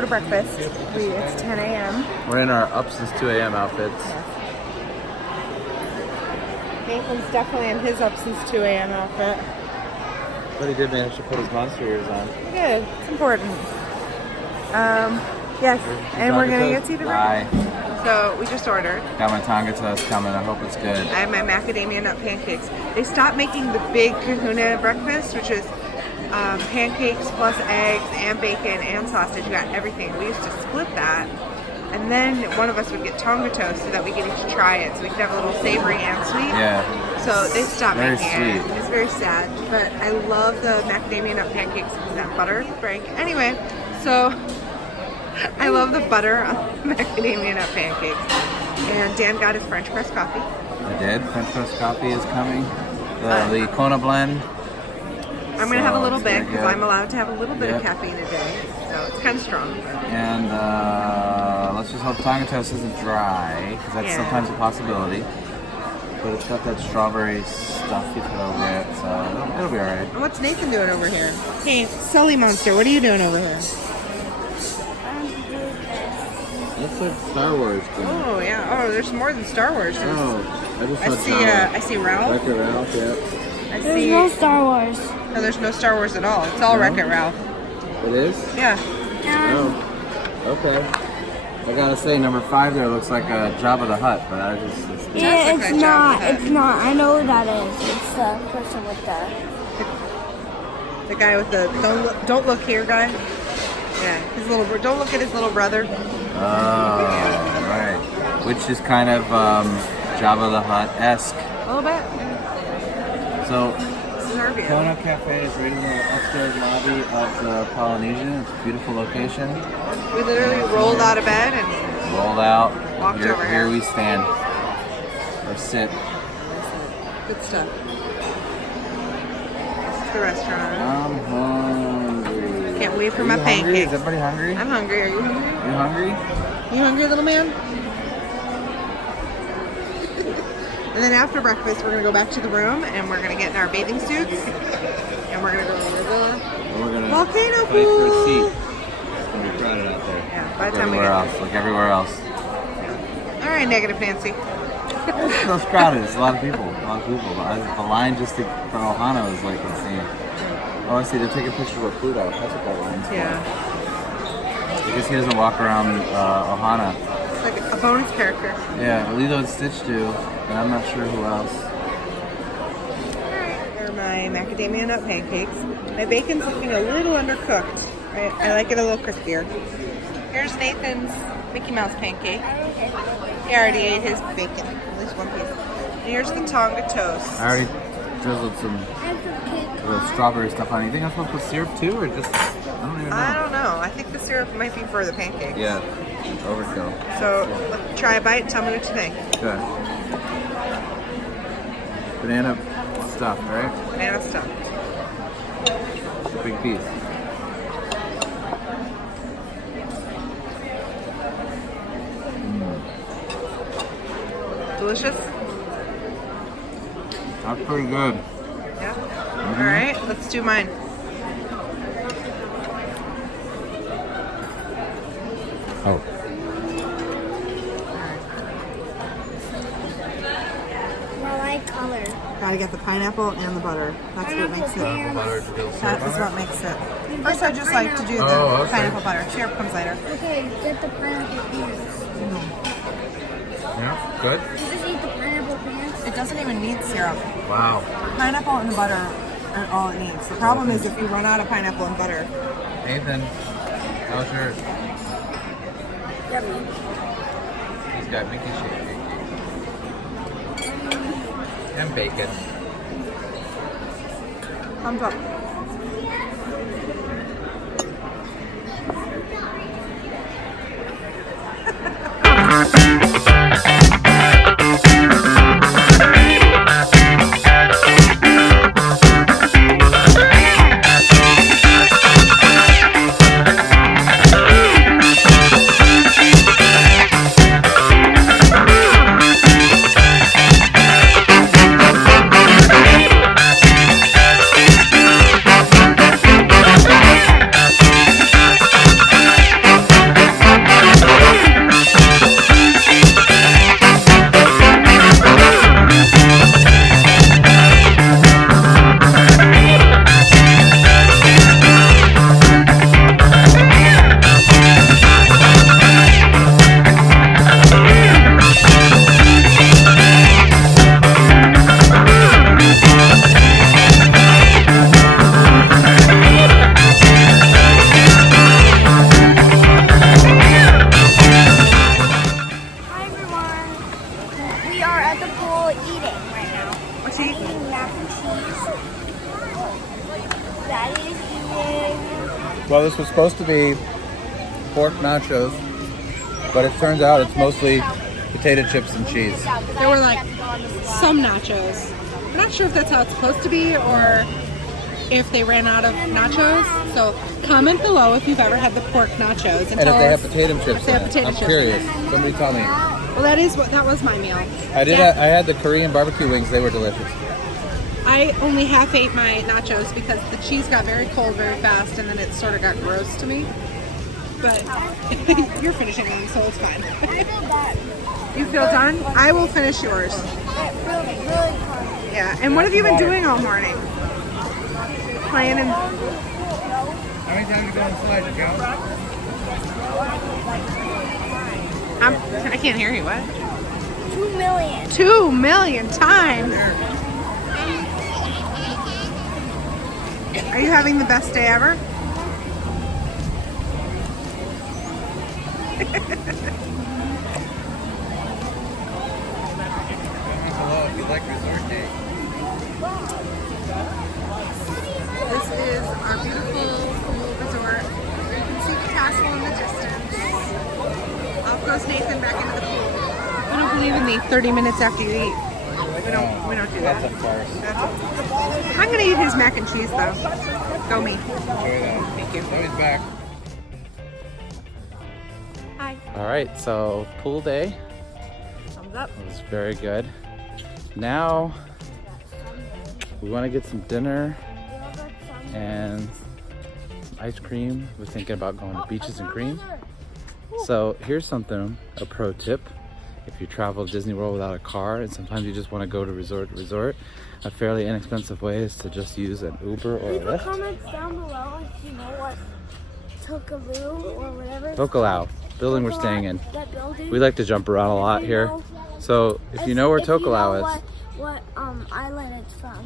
go to breakfast. It's 10 a.m. We're in our up since 2 a.m. outfits. Yes. Nathan's definitely in his up since 2 a.m. outfit. But he did manage to put his monster ears on. Good. It's important. Yes, and we're gonna get to the breakfast. So we just ordered. Got my Tonga toast coming. I hope it's good. I have my macadamia nut pancakes. They stopped making the big kahuna breakfast, which is pancakes plus eggs and bacon and sausage. You got everything. We used to split that. And then one of us would get Tonga toast so that we could each try it. So we could have a little savory and sweet. Yeah. So they stopped Very making sweet. it. It's very sad. But I love the macadamia nut pancakes with that butter break. Anyway, so I love the butter on the macadamia nut pancakes. And Dan got his French press coffee. I did. French press coffee is coming. The Kona blend. I'm going to have a little bit because good. I'm allowed to have a little bit of caffeine a day. So it's kind of strong. And let's just hope Tonga toast isn't dry, because that's sometimes a possibility. But it's got that strawberry stuff you put over it, so it'll be alright. And what's Nathan doing over here? Hey, Sully Monster, what are you doing over here? Looks like Star Wars. Oh, yeah. Oh, there's more than Star Wars. I see Ralph. Wreck-It Ralph, yeah. There's no Star Wars. No, there's no Star Wars at all. It's all Wreck-It Ralph. It is? Yeah. Oh, okay. I gotta say, number 5 there looks like a Jabba the Hutt, but I just... Yeah, it's not. It's not. I know who that is. It's the person with the guy with the don't look here guy. Yeah, his little. Don't look at his little brother. Oh, right. Which is kind of Jabba the Hutt-esque. A little bit. So, Serbia. Kona Cafe is right in the upstairs lobby of the Polynesian. It's a beautiful location. We literally rolled out of bed and rolled out. Walked over here we stand. Or sit. Good stuff. This is the restaurant. I'm hungry. Can't wait for my pancakes. pancakes. Is everybody hungry? I'm hungry. Are you hungry? You hungry? You hungry, little man? And then after breakfast, we're gonna go back to the room and we're gonna get in our bathing suits and we're gonna go to the Volcano Pool. For a seat. It's gonna be crowded out there. Yeah, by the time we get like everywhere else. All right, Negative Nancy. It's crowded. It's a lot of people. But the line just for Ohana is like insane. Oh, I see. They're taking pictures of Pluto. That's what that line's for. Yeah. Because he doesn't walk around Ohana. It's like a bonus character. Yeah, Lilo and Stitch do, and I'm not sure who else. Alright, here are my macadamia nut pancakes. My bacon's looking a little undercooked. Right? I like it a little crispier. Here's Nathan's Mickey Mouse pancake. He already ate his bacon, at least one piece. And here's the Tonga toast. I already drizzled some strawberry stuff on. You think I'm supposed to put syrup too, or just... I don't even know. I don't know. I think the syrup might be for the pancakes. Yeah, overkill. So, let's try a bite and tell me what you think. Okay. Banana stuff, right? Banana stuffed. It's a big piece. Delicious? That's pretty good. Yeah? Alright, let's do mine. Oh. I like color. Gotta get the pineapple and the butter. That's what makes it. That is what makes it. First, I just like to do the pineapple butter. Syrup comes later. Okay, get the pineapple pants. Yeah, good. You just eat the pineapple pants. It doesn't even need syrup. Wow. Pineapple and the butter are all it needs. The problem is if you run out of pineapple and butter. Nathan, how's yours? Yummy. He's got Mickey shaped cake. And bacon. Thumbs up. Daddy? Mac and cheese. Daddy's eating. Well, this was supposed to be pork nachos, but it turns out it's mostly potato chips and cheese. There were like some nachos. I'm not sure if that's how it's supposed to be or if they ran out of nachos. So comment below if you've ever had the pork nachos And tell if they have us potato chips if they have in it. potato I'm chips. curious. Somebody tell me. Well, that was my meal. I did. Yeah. I had the Korean barbecue wings. They were delicious. I only half ate my nachos because the cheese got very cold very fast and then it sort of got gross to me. But you're finishing them, so it's fine. You feel done? I will finish yours. Really fun. Yeah. And what have you been doing all morning? Playing in. How many times you go on slide, Joe? I can't hear you. What? 2 million. 2 million times. Are you having the best day ever? If you like resort day. This is our beautiful pool resort. You can see the castle in the distance. Off goes Nathan back into the pool. I don't believe in the 30 minutes after you eat. We don't do that. That's a farce. I'm gonna eat his mac and cheese though. Go me. Enjoy that. Thank you. Now he's back. Hi. All right, so pool day Thumbs up. was very good. Now we want to get some dinner and ice cream. We're thinking about going to Beaches and Cream. So here's something, a pro tip. If you travel to Disney World without a car and sometimes you just want to go to resort to resort, a fairly inexpensive way is to just use an Uber or a Leave a Lyft. comment down below if you know what Tokaloo or whatever. Tokelau, building we're staying in. That building. We like to jump around a lot here. So if you know where Tokelau is, What island it's from.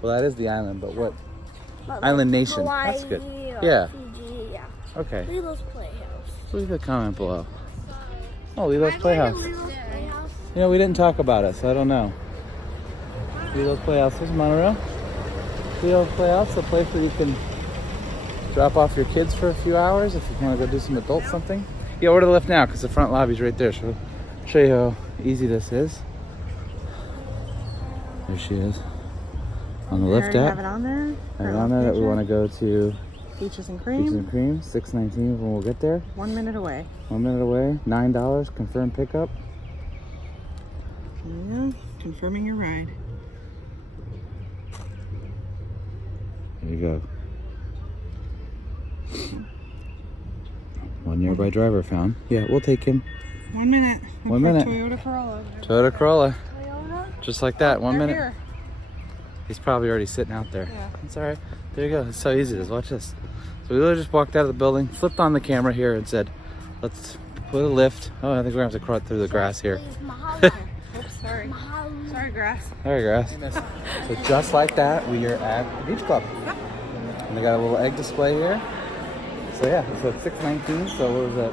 well that is the island, but what But island like nation? That's good. Hawaii or Yeah. Fiji, yeah. Okay. Lilo's Playhouse. Leave a comment below. Oh, Lilo's Playhouse. Lilo's Playhouse. You know, we didn't talk about it, so I don't know. Lilo's Playhouse. There's a monorail. Lilo's Playhouse, a place where you can drop off your kids for a few hours if you want to go do some adult something. Yeah, order the lift now because the front lobby's right there. So I'll show you how easy this is. There she is. On the lift app. Have it on there. Have it on there that we want to go to Beaches and Beaches Cream. and Cream. 6:19 when we'll get there. 1 minute away. 1 minute away. $9. Confirm pickup. Yeah, confirming your ride. There you go. One nearby driver found. Yeah, we'll take him. 1 minute. 1 minute. Toyota Corolla. Toyota Corolla. Toyota. Just like that. 1 They're minute. here. He's probably already sitting out there. Yeah. It's all right. There you go. It's so easy. Just watch this. So we literally just walked out of the building, flipped on the camera here and said, let's put a lift. Oh, I think we're going to have to crawl through the grass here. Mahalo. Oops, sorry. Mahalo. Sorry, grass. There you go. So just like that, we are at the beach club. And they got a little egg display here. So yeah, so it's 6:19, so what was that?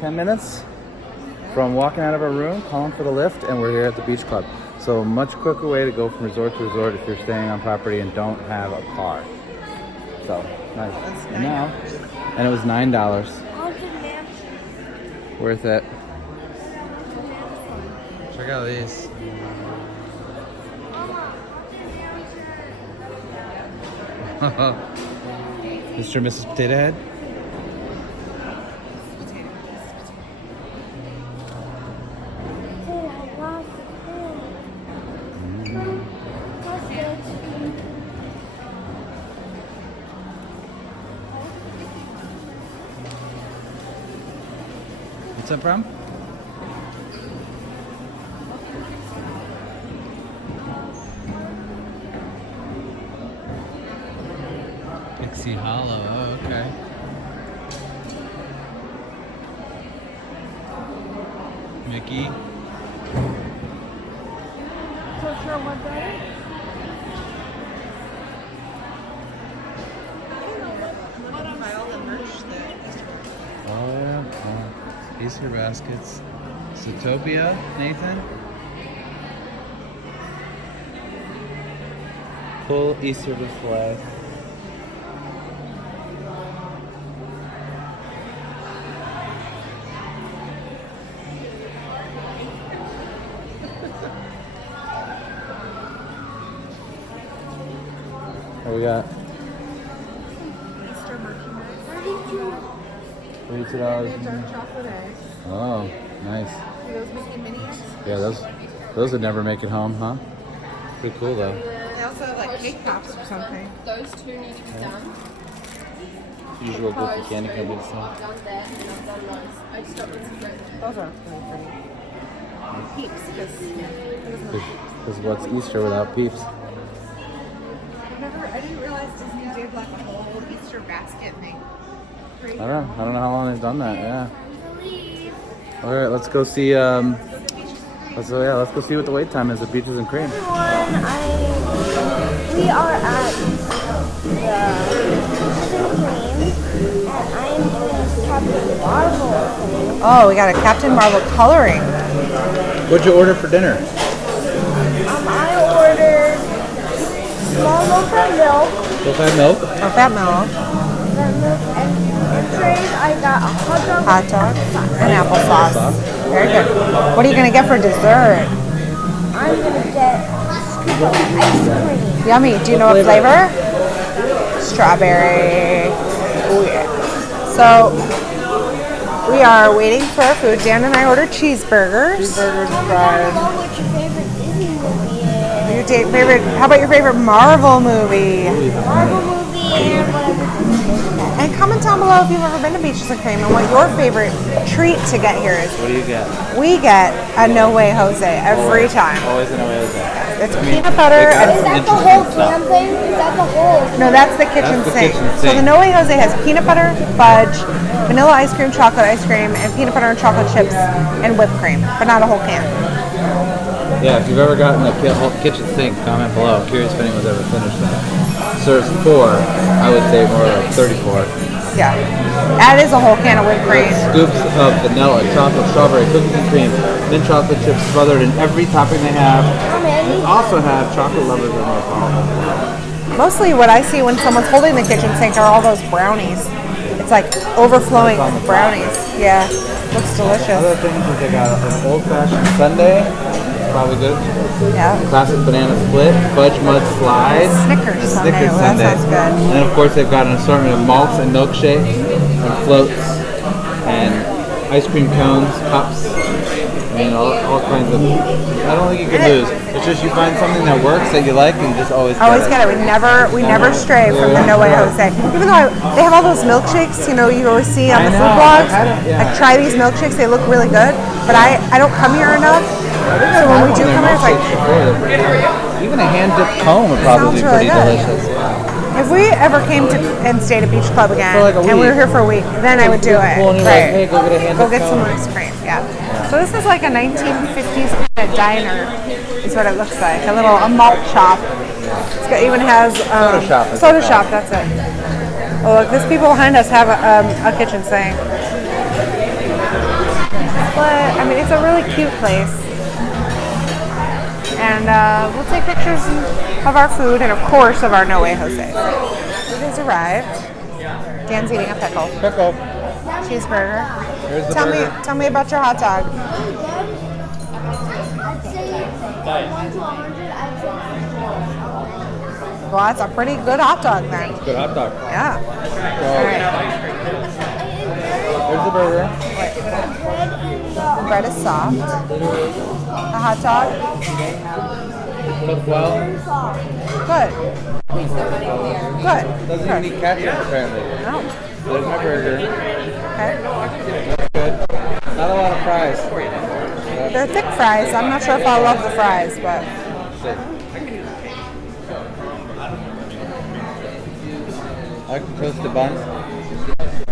10 minutes from walking out of our room, calling for the lift, and we're here at the beach club. So a much quicker way to go from resort to resort if you're staying on property and don't have a car. So nice. And now, and it was $9. Haunted Mansion. Worth it. Check out these. Mr. and Mrs. Potato Head. What's that from? Pixie Hollow, oh, okay. Mickey. So sure what that is? Oh yeah, these are baskets. Zootopia, Nathan. Full Easter display. What we got? Easter merchandise. $32. Dark chocolate eggs. Oh, nice. See those Mickey Minis? Yeah, those would never make it home, huh? Pretty cool though. They also have like cake pops or something. Those two need to be done. Usual goofy candy can be the same. I've done that and I've done those. I stopped at some Those are really pretty. Peeps, because Because what's Easter without Peeps? I didn't realize Disney did like a whole Easter basket thing. I don't know how long they've done that. Yeah. All right, let's go see. Let's go see what the wait time is at Beaches and Cream. We are at the Cream, and I am doing Captain Marvel. Oh, we got a Captain Marvel coloring. What'd you order for dinner? I ordered small loaf of milk. Full-fat milk. Oh, fat milk, And trays, I got a hot dog, and applesauce. Very good. What are you gonna get for dessert? I'm gonna get scoop of ice cream. Yummy. Do you know what flavor? Strawberry. Oh yeah. So we are waiting for our food. Dan and I ordered cheeseburgers. I know what your favorite Disney movie is. Your favorite? How about your favorite Marvel movie? Marvel movie and whatever Disney is. And comment down below if you've ever been to Beaches and Cream and what your favorite treat to get here is. What do you get? We get a No Way Jose every time. Always in a way with that. It's peanut butter and Is that the whole damn thing? Is that the whole? no, that's the kitchen That's the sink. kitchen So the sink. No Way Jose has peanut butter, fudge, vanilla ice cream, chocolate ice cream, and peanut butter and chocolate chips and whipped cream, but not a whole can. Yeah, if you've ever gotten a whole kitchen sink, comment below. I'm curious if anyone's ever finished that. Serves 4, I would say more like 34. Yeah, that is a whole can of whipped cream. Scoops of vanilla, chocolate, strawberry, cookies and cream, then chocolate chips smothered in every topping they have. They also have chocolate lovers in their phone. Mostly what I see when someone's holding the kitchen sink are all those brownies. It's like overflowing with brownies. Yeah, looks delicious. Other things that they got an old-fashioned sundae, probably good. Yeah. Classic banana split, fudge mud slide, Snickers and a sundae. Snickers Well, that sundae. sounds good. And then of course they've got an assortment of malts and milkshakes and floats and ice cream cones, cups. I mean, all kinds of. I don't think you can lose. It's just you find something that works that you like and you just always Always get it. We never stray from the No Way Jose. Even though they have all those milkshakes, you always see on the I food know, blogs. I've had it, yeah. Like try these milkshakes, they look really good. But I don't come here enough. So when we do come here, it's like even a hand dipped cone would probably be Sounds really pretty good. delicious. Yeah. if we ever came to and stayed at Beach Club again, For like a and we were week. here for a week, then I would do it. Cool, and you're like, hey, go get a hand Go dipped get some cone. ice cream. Yeah. So this is like a 1950s kind of diner, is what it looks like. A malt shop. It even has Soda shop, as Soda they call shop. That's it. Oh look, these people behind us have a kitchen sink. But I mean, it's a really cute place. And we'll take pictures of our food and of course of our No Way Jose. Food has arrived. Dan's eating a pickle. Pickle. Cheeseburger. Here's the Tell burger. me about your hot dog. I'd say 1 to 100. I'd say 100. Well, that's a pretty good hot dog then. Good hot dog. Yeah. So, All right. here's the burger. The bread is soft. The hot dog, Cooked well. good. Good. Doesn't even need ketchup apparently. No. There's my burger. Okay. Good. Not a lot of fries. They're thick fries. I'm not sure if I love the fries, but I like the toasted buns.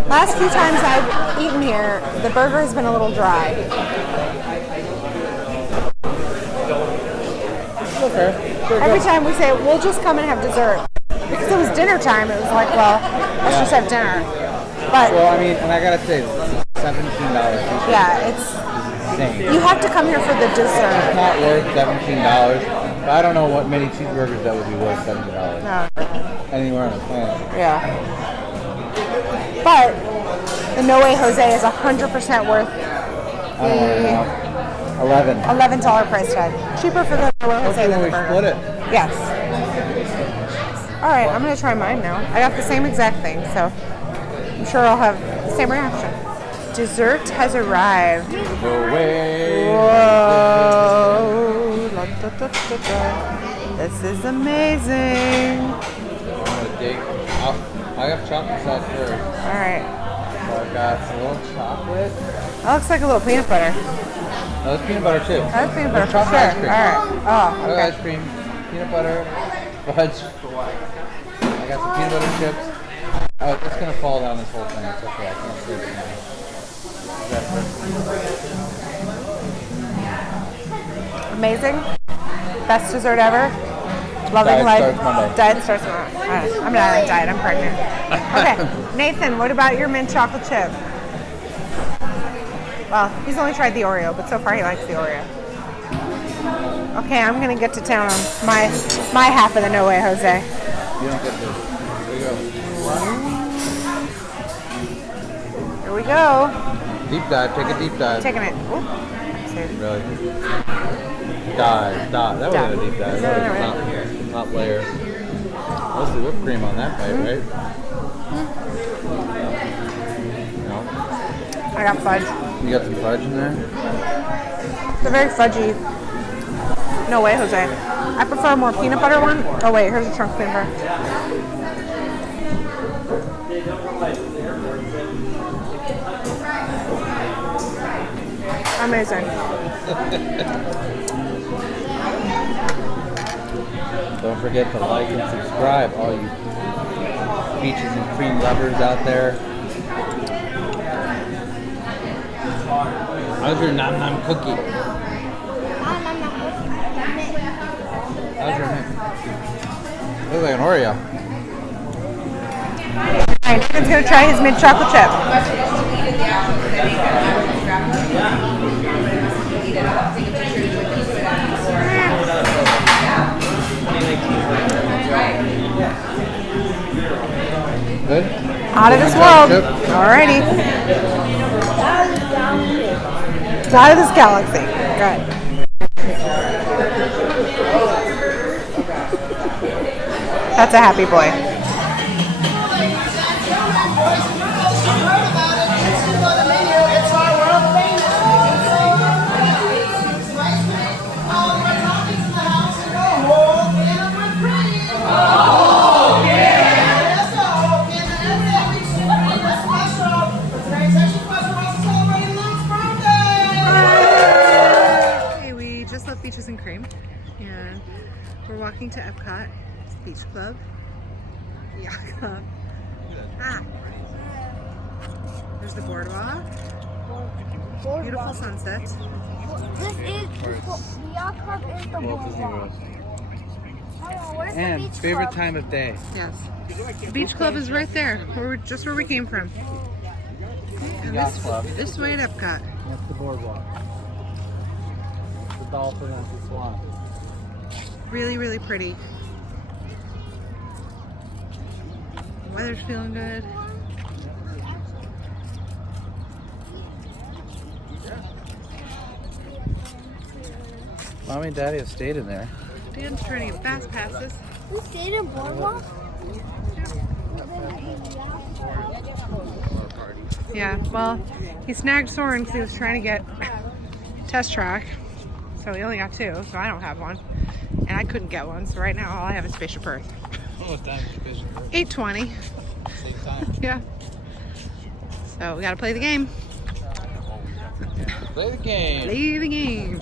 last few times I've eaten here, the burger has been a little dry. Okay. Sure, Every good. time we say, we'll just come and have dessert. Because it was dinner time, it was like, well, let's just have dinner. But Well, I mean, and I gotta say, $17 t-shirt yeah, it's is insane. you have to come here for the It's dessert. not worth $17 But I don't know what many cheeseburgers that would be worth $70. No. Anywhere on the planet. Yeah. But the No Way Jose is 100% worth I don't want to know. $11 price tag. Cheaper for the No Way Jose Okay, than then the we burger. split it. Yes. All right, I'm gonna try mine now. I got the same exact thing, so I'm sure I'll have the same reaction. Dessert has arrived. No way. Whoa! La, da, da, da, da. This is amazing. I'm gonna dig. I got chocolate sauce first. All right. So I've got a little chocolate. That looks like a little peanut butter. No, it's peanut butter too. That's peanut butter for Chocolate sure. ice cream. All right. Oh, Chocolate okay. ice cream, peanut butter, fudge. I got some peanut butter chips. Oh, it's gonna fall down this whole thing. It's okay. I can't see it now. Amazing. Best dessert ever. Loving Diet life. starts Monday. Diet starts Monday. I'm not on a diet. I'm pregnant. Okay, Nathan, what about your mint chocolate chip? Well, he's only tried the Oreo, but so far he likes the Oreo. Okay, I'm gonna get to town on my half of the No Way Jose. You don't get this. Here we go. Here we go. Deep dive. Take a deep dive. Taking it. Oop. Really? Dive. That wasn't a deep dive. No, That no, was top layer. Mostly whipped cream on that bite, right? No. I got fudge. You got some fudge in there? It's a very fudgy No Way Jose. I prefer a more peanut butter one. Oh wait, here's a chunk of peanut butter. Amazing. Don't forget to like and subscribe, all you peaches and cream lovers out there. How's your nom nom cookie? How's your name? Looks like an Oreo. Alright, Nathan's gonna try his mint chocolate chip. Good? Out of this world. Alrighty. Out of this galaxy. Good. That's a happy boy. Okay, we just left Beaches and Cream, and we're walking to Epcot Beach Club. Yacht Club. Ah. There's the boardwalk. Beautiful sunset. This is the yacht club is the boardwalk. Where's the And beach favorite club? time of day. Yes. The beach club is right there, just where we came from. And Yacht club. this way at Epcot. That's the boardwalk. That's the dolphin, that's the swan. Really, really pretty. The weather's feeling good. Mommy and Daddy have stayed in there. Dan's trying to get fast passes. We stayed in boardwalk? Yeah, well, he snagged Soren because he was trying to get test track. So he only got 2, so I don't have one. And I couldn't get one, so right now all I have is Spaceship Earth. What time is Spaceship Earth? 8:20. Same time. Yeah. So we gotta play the game. Play the game. Play the game.